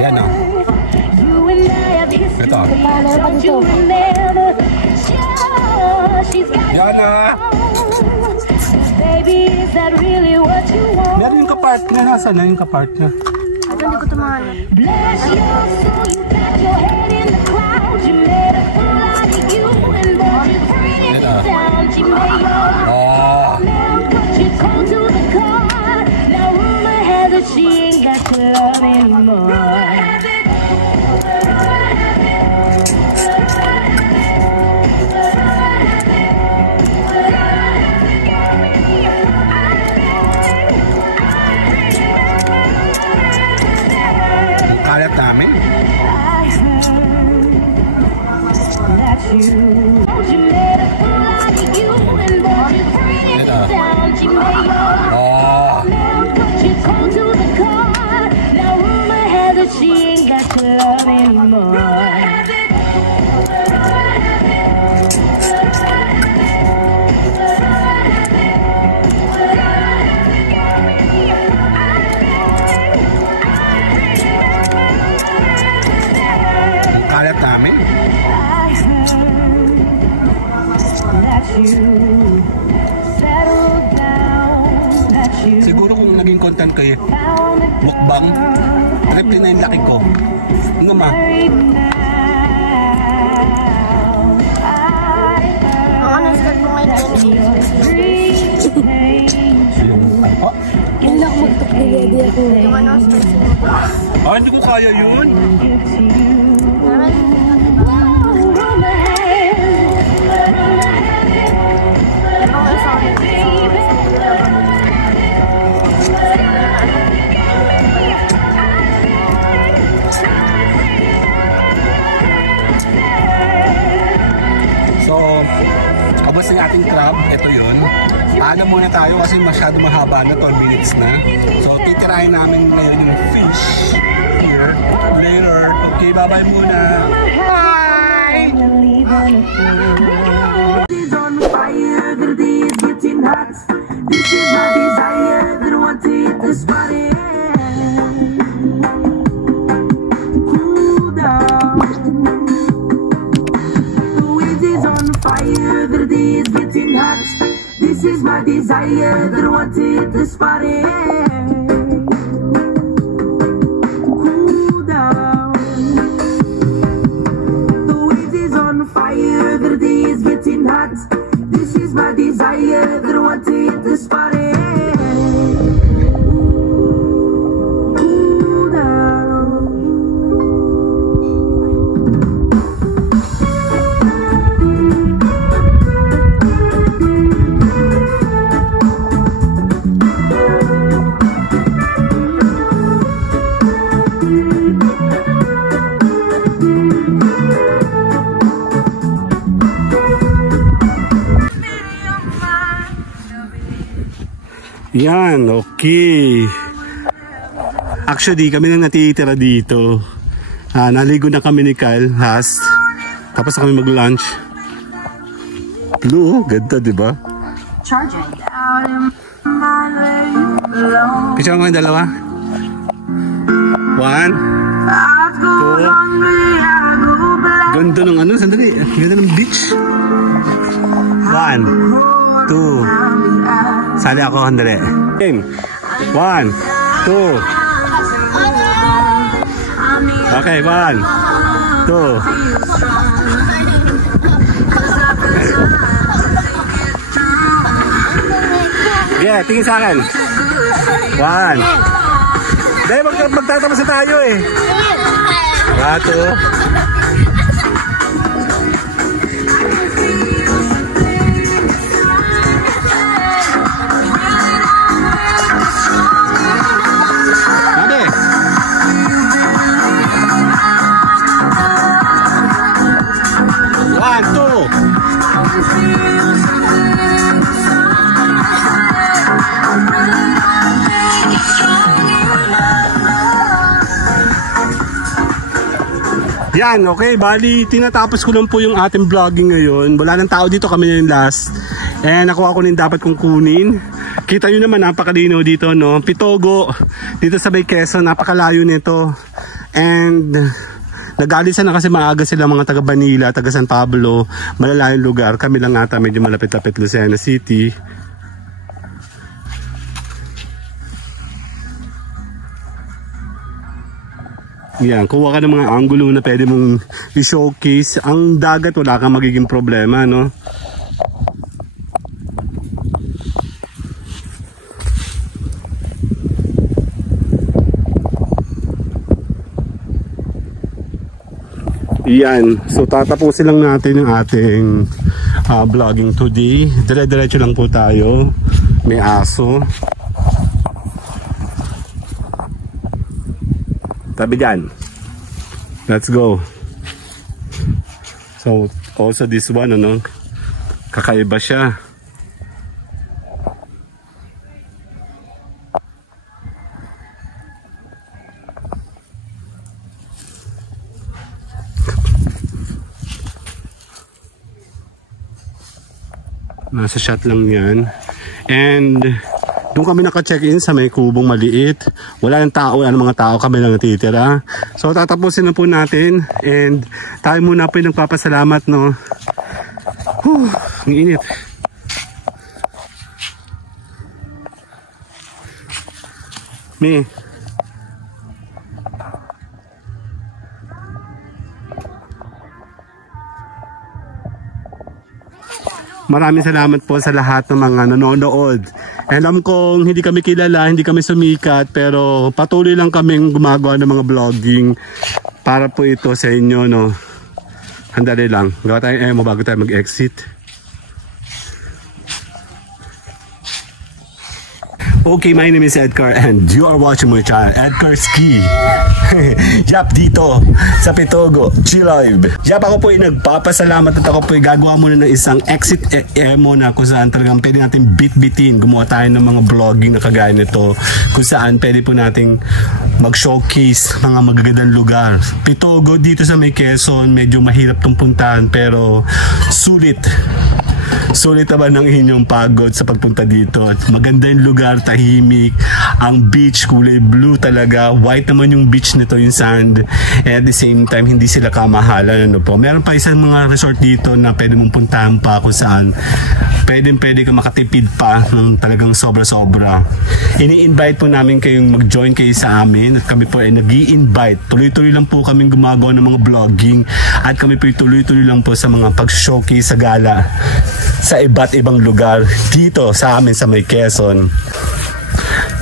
Yan o. Ito. Meron pa dito. Yan na. Meron yung kapartner. Nasaan na yung kapartner? Ito hindi ko tumahanap. Kalat namin. Kalat namin. Siguro kung naging content kayo mukbang, reply na yung laki ko. Ano ma? Start mo ngayon Oh, Wala ko magtukbigay ako. Yung ano, start mo. hindi ko kaya yun. So, abos ng ating crab, ito yun. Ano muna tayo kasi masyado mahaba na, 12 minutes na. So, titirahin namin ngayon yung fish here. Later. Okay, bye-bye muna. Bye! Is on fire, the day is getting hot. This is my desire, that want to hit the spot. Cool down. The wind is on fire, the day is getting hot. This is my desire, that want to hit the spot. Cool down. is getting hot. This is my desire that I want to hit this party. Ooh, now. Yan, okay. Actually, kami nang natitira dito. Naligo na kami ni Kyle last. Tapos kami mag-lunch. Blue, ganda, di ba? Charging. Picture mo yung dalawa. 1, 2. Ganda ng ano, sandali. Ganda ng beach. 1, 2. Sali ako, sandali. 1, 2. Okay, 1, 2. Yeah, tingin sa akin. 1. Dahil magtatapos na tayo eh. 1, 2. Yan, okay, bali, tinatapos ko lang po yung ating vlogging ngayon. Wala nang tao dito, kami yung last. And nakuha ko rin dapat kong kunin. Kita nyo naman, napakalino dito, no? Pitogo, dito sa Bay Quezon, napakalayo nito. And nag-alisan na kasi maaga sila mga taga Manila, taga San Pablo, malalayong lugar. Kami lang ata medyo malapit-lapit Lucena City. Yan, kuha ka ng mga angulo na pwede mong i-showcase. Ang dagat, wala kang magiging problema, no? Yan, so tatapusin lang natin yung ating vlogging today. Dire-diretso lang po tayo. May aso. Tabi dyan. Let's go. So, also this one, ano, kakaiba siya. Nasa shot lang yan. And doon kami naka-check-in sa may kubong maliit. Wala ng tao, mga tao, kami lang natitira. So tatapusin na po natin. And tayo muna po yung nagpapasalamat, no? Whew, ang init. Me. Maraming salamat po sa lahat ng mga nanonood. And alam kong hindi kami kilala, hindi kami sumikat, pero patuloy lang kaming gumagawa ng mga vlogging para po ito sa inyo, no? Handali lang. Gawa tayong emo bago tayo mag-exit. Okay, my name is Edgar and you are watching my channel, Edgar Ski. Yap, dito sa Pitogo, G-Live. Yap, ako po ay nagpapasalamat at ako po ay gagawa muna ng isang exit emo na kung saan talagang pwede natin bit-bitin. Gumawa tayo ng mga vlogging na kagaya nito kung saan pwede po nating mag-showcase mga magagandang lugar. Pitogo dito sa may Quezon, medyo mahirap tong puntahan pero sulit. Sulit naman ang inyong pagod sa pagpunta dito. At maganda yung lugar, tahimik. Ang beach, kulay blue talaga. White naman yung beach nito, yung sand. And at the same time, hindi sila kamahalan. Ano po. Meron pa isang mga resort dito na pwede mong puntahan pa kung saan pwede ka makatipid pa ng talagang sobra-sobra. Ini-invite po namin kayong mag-join kayo sa amin at kami po ay nag-i-invite. Tuloy-tuloy lang po kaming gumagawa ng mga vlogging at kami po tuloy-tuloy lang po sa mga pag-showcase sa gala sa iba't ibang lugar dito sa amin sa May Quezon.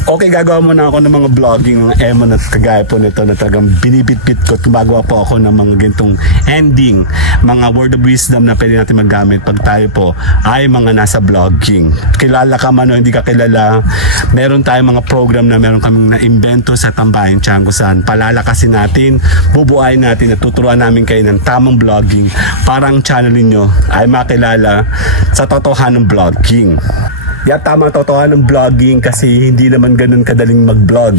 Okay, gagawa muna ako ng mga vlogging, mga Emon at kagaya po nito na talagang binibitbit ko. Gumagawa po ako ng mga gintong ending, mga word of wisdom na pwede natin magamit pag tayo po ay mga nasa vlogging. Kilala ka man o hindi ka kilala, meron tayong mga program na meron kaming na-invento sa Tambayan Channel kung saan palalakasin natin, bubuhayin natin at tuturuan namin kayo ng tamang vlogging para ang channel ninyo ay makilala sa totohanan ng vlogging. Tama, totohanan ng vlogging kasi hindi naman ganun kadaling mag-vlog.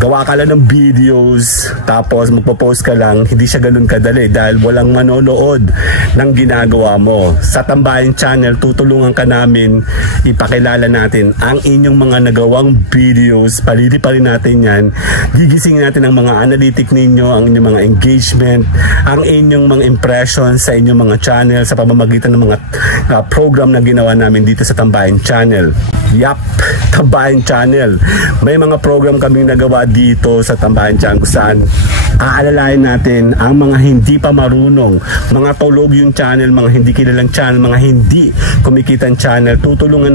Gawa ka lang ng videos tapos magpo-post ka lang, hindi siya ganun kadali dahil walang manonood ng ginagawa mo. Sa Tambayan Channel, tutulungan ka namin, ipakilala natin ang inyong mga nagawang videos, paliliparin natin yan, gigisingin natin ang mga analytic ninyo, ang inyong mga engagement, ang inyong mga impressions sa inyong mga channel sa pamamagitan ng mga program na ginawa namin dito sa Tambayan Channel. Yap, Tambayan Channel. May mga program kaming nagawa dito sa Tambayan Channel kung saan aalalayan natin ang mga hindi pa marunong, mga tulog yung channel, mga hindi kilalang channel, mga hindi kumikitang channel. Tutulungan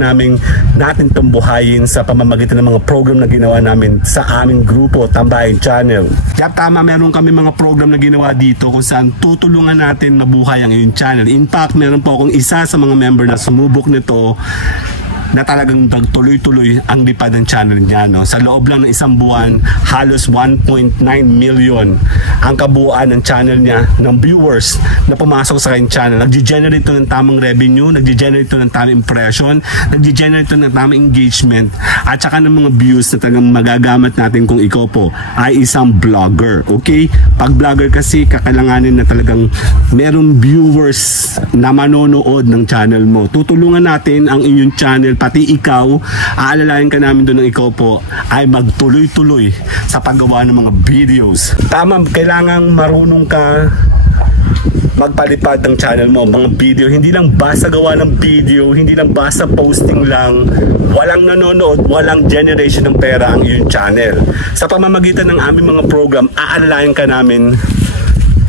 natin tumbuhayin sa pamamagitan ng mga program na ginawa namin sa aming grupo, Tambayan Channel. Yap, tama, meron kami mga program na ginawa dito kung saan tutulungan natin mabuhay ang iyong channel. In fact, meron po akong isa sa mga member na sumubok nito na talagang tuloy-tuloy ang lipad ng channel niya. No? Sa loob lang ng isang buwan, halos 1.9 million ang kabuuan ng channel niya ng viewers na pumasok sa kanyang channel. Nag-generate ito ng tamang revenue, nag-generate ito ng tamang impression, nag-generate ito ng tamang engagement, at saka ng mga views na talagang magagamit natin kung ikaw po ay isang vlogger. Okay? Pag vlogger kasi, kakailanganin na talagang merong viewers na manonood ng channel mo. Tutulungan natin ang inyong channel, pati ikaw, aalalayan ka namin doon ng ikaw po ay magtuloy-tuloy sa paggawa ng mga videos. Tama, kailangang marunong ka magpalipad ng channel mo, mga video. Hindi lang basta gawa ng video, hindi lang basta posting lang, walang nanonood, walang generation ng pera ang iyong channel. Sa pamamagitan ng aming mga program, aalalayan ka namin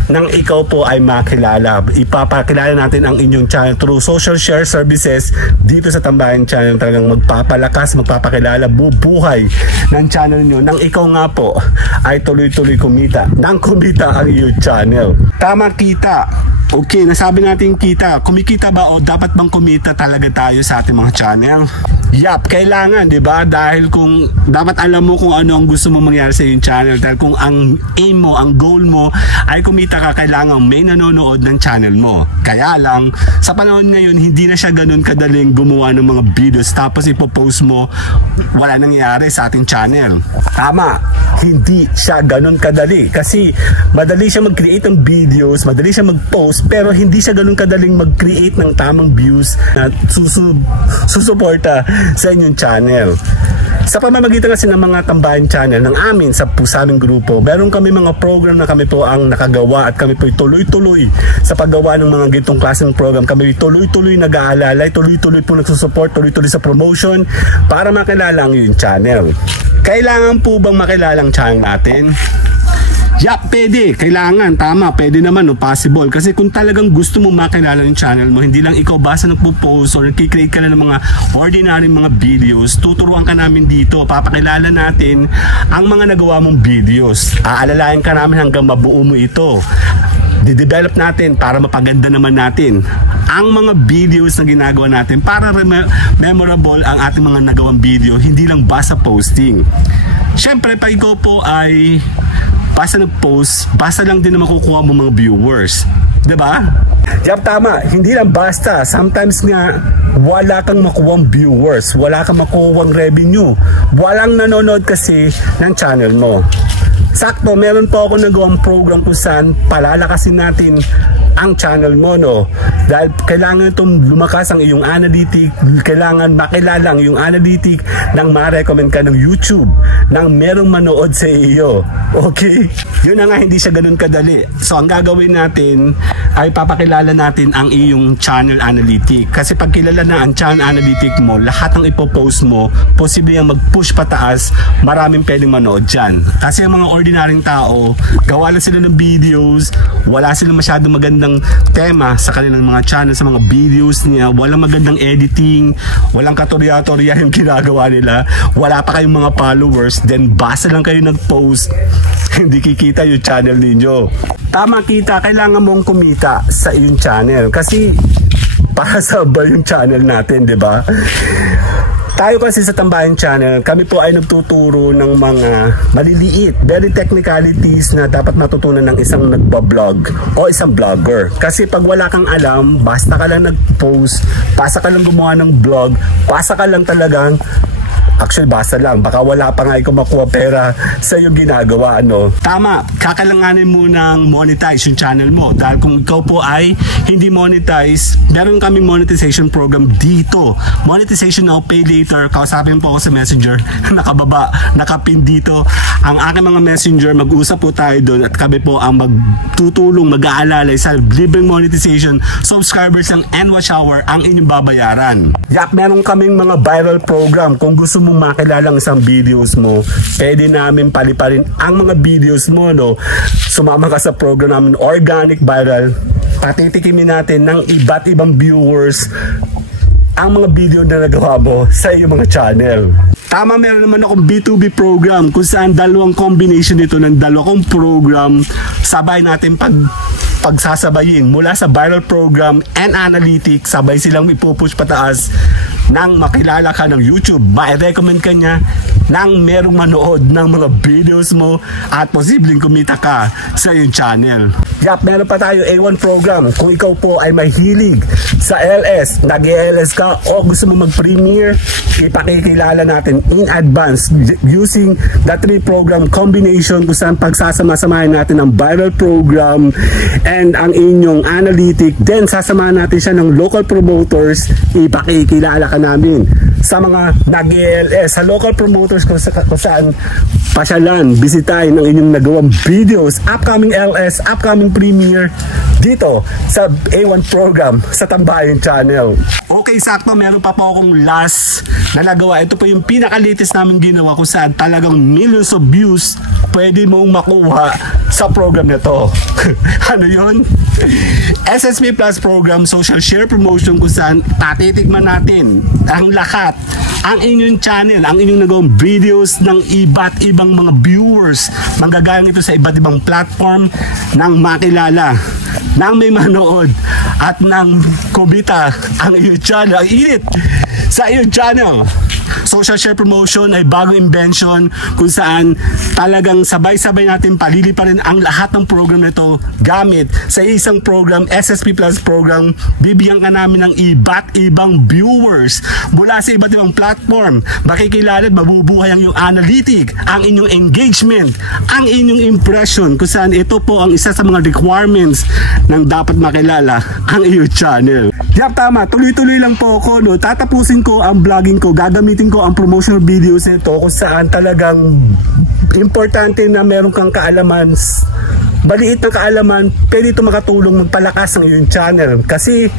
nang ikaw po ay makilala. Ipapakilala natin ang inyong channel through social share services dito sa Tambayan Channel. Talagang magpapalakas, magpapakilala, bubuhay ng channel nyo nang ikaw nga po ay tuloy-tuloy kumita. Nang kumita ang iyong channel. Tama, kita. Okay, nasabi natin kita. Kumikita ba o dapat bang kumita talaga tayo sa ating mga channel? Yap, kailangan, di ba? Dahil kung dapat alam mo kung ano ang gusto mo mangyari sa iyong channel. Dahil kung ang aim mo, ang goal mo ay kumita ka, kailangan may nanonood ng channel mo. Kaya lang, sa panahon ngayon, hindi na siya ganun kadaling gumawa ng mga videos tapos ipopost mo, wala nangyayari sa ating channel. Tama, hindi siya ganun kadali. Kasi madali siya mag-create ng videos, madali siya mag-post, pero hindi siya ganun kadaling mag-create ng tamang views na susuporta sa inyong channel. Sa pamamagitan kasi ng mga Tambayan Channel ng amin sa aming grupo, meron kami mga program na kami po ang nakagawa at kami po tuloy-tuloy sa paggawa ng mga gitong klaseng program. Kami tuloy-tuloy nag-aalalay, tuloy-tuloy po nagsusupport, tuloy-tuloy sa promotion para makilala ang iyong channel. Kailangan po bang makilala ang channel natin? Yap, pwede. Kailangan. Tama. Pwede naman. No? Possible. Kasi kung talagang gusto mo makilala yung channel mo, hindi lang ikaw basta nagpo-post or nagkikreate ka lang ng mga ordinary mga videos, tuturuan ka namin dito. Papakilala natin ang mga nagawa mong videos. Aalalayan ka namin hanggang mabuo mo ito. Didevelop natin para mapaganda naman natin ang mga videos na ginagawa natin para memorable ang ating mga nagawang video, hindi lang basta posting. Siyempre, pag ikaw po ay basta nag-post, basta lang din na makukuha mo mga viewers. Diba? Yap, tama. Hindi lang basta. Sometimes nga, wala kang makuwang viewers, wala kang makuwang revenue, walang nanonood kasi ng channel mo. sakto, meron po ako nagawang program kung saan palalakasin natin ang channel mo, no? Dahil kailangan itong lumakas ang iyong analytic, kailangan makilala ang iyong analytic nang ma-recommend ka ng YouTube, nang merong manood sa iyo. Okay? Yun na nga, hindi siya ganun kadali. So, ang gagawin natin ay papakilala natin ang iyong channel analytic. Kasi pag kilala na ang channel analytic mo, lahat ng ipopost mo, posible yung mag-push pataas, maraming pwedeng manood dyan. Kasi ang mga ordinaryong tao, gawa lang sila ng videos, wala silang masyadong magandang tema sa kanilang mga channel, sa mga videos niya, walang magandang editing, walang katorya-torya yung ginagawa nila, wala pa kayong mga followers, then basta lang kayo nag-post, hindi kikita yung channel ninyo. Tama kita, kailangan mong kumita sa iyong channel kasi para sabay yung channel natin, di ba? Tayo kasi sa Tambayan Channel, kami po ay nagtuturo ng mga maliliit, very technicalities na dapat matutunan ng isang nagbablog o isang vlogger. Kasi pag wala kang alam, basta ka lang nag-post, basta ka lang gumawa ng vlog, basta ka lang talagang actually, basta lang. Baka wala pa nga ikaw makuha pera sa iyong ginagawa, no? Tama, kakalanganin mo ng monetize yung channel mo. Dahil kung ikaw po ay hindi monetize, meron kami monetization program dito. Monetization now, pay later. Kausapin po ako sa messenger. Nakababa, nakapin dito. Ang aking mga messenger, mag-usap po tayo doon at kami po ang magtutulong, mag-aalalay sa libreng monetization. Subscribers ng Watch Hour ang inyong babayaran. Yap, meron kaming mga viral program. Kung gusto mong makilala ang isang videos mo, pwede namin paliparin ang mga videos mo, no? Sumama ka sa program namin, Organic Viral. Patitikimin natin ng iba't ibang viewers ang mga video na nagawa mo sa iyong mga channel. Tama, meron naman akong B2B program kung saan dalawang combination nito ng dalawang program, sabay natin pagsasabayin mula sa viral program and analytics, sabay silang ipupush pataas nang makilala ka ng YouTube, ma-recommend ka niya nang merong manood ng mga videos mo at posibleng kumita ka sa iyong channel. Yap, meron pa tayo A1 program. Kung ikaw po ay mahilig sa LS, nag-LS ka o gusto mo mag-premiere, ipakikilala natin in advance using the 3 program combination kung saan pagsasama-samahin natin ang viral program and ang inyong analytic, then sasamahan natin siya ng local promoters, ipakikilala ka namin sa mga nag-LS, sa local promoters kung saan pasyalan, bisitahin ang inyong nagawang videos, upcoming LS, upcoming premiere dito sa A1 program sa Tambayan Channel. Okay, sakto, meron pa po akong last na nagawa. Ito po yung pinaka-latest namin ginawa kung saan talagang millions of views pwede mong makuha sa program na to. Ano yun? SSP Plus program, social share promotion kung saan tatitikman natin ang lahat, ang inyong channel, ang inyong nagawang videos ng iba't ibang mga viewers. Manggagaling ito sa iba't ibang platform nang makilala, nang may manood at nang kumita ang iyong channel, ang init sa iyong channel. Social share promotion ay bagong invention kung saan talagang sabay-sabay natin paliliparin ang lahat ng program nito gamit sa isang program, SSP Plus program. Bibigyan ka namin ng iba't ibang viewers mula sa iba't ibang platform. Makikilala at mabubuhay ang iyong analytic, ang inyong engagement, ang inyong impression, kung saan ito po ang isa sa mga requirements ng dapat makilala ang iyong channel. Yap, tama, tuloy-tuloy lang po ako, no? Tatapusin ko ang vlogging ko, gagamitin ko ang promotional videos nito kung saan talagang importante na meron kang kaalaman, maliit na kaalaman, pwede ito makatulong magpalakas ng iyong channel. Kasi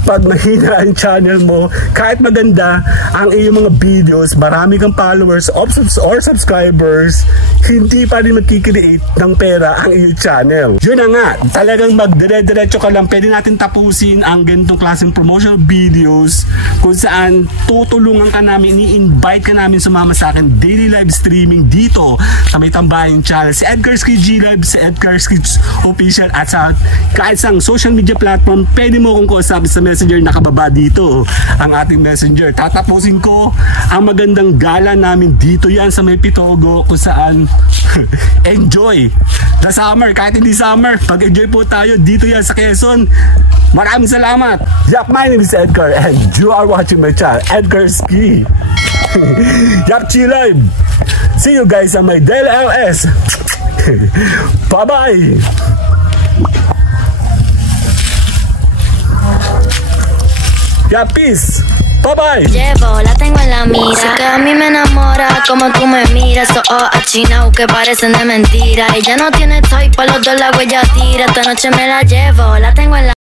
pag mahina ang channel mo, kahit maganda ang iyong mga videos, marami kang followers or subscribers, hindi pa rin magkikreate ng pera ang iyong channel. Yun na nga, talagang magdire-diretso ka lang. Pwede natin tapusin ang ganitong klaseng promotional videos kung saan tutulungan ka namin, i-invite ka namin sumama sa akin daily live streaming dito sa may Tambayan Channel, si Edgarski G Live, si Edgarski Official, at sa kahit sang social media platform. Pwede mo kong kausapin sa messenger, nakababa dito ang ating messenger. Tatapusin ko ang magandang gala namin dito yan sa may Pitogo kung saan enjoy the summer. Kahit hindi summer, pag-enjoy po tayo dito yan sa Quezon. Maraming salamat. Yap, my name is Edgar and you are watching my channel, Edgarski. Yap, G Live. See you guys on my daily LS. Bye-bye! Yeah, peace! Bye-bye! Llevo, la tengo en la mira. Sé que a mí me enamora como tú me miras. Ojos achinados que parecen de mentira. Ella no tiene type, pa' los dos la huella tira. Esta noche me la llevo, la tengo en la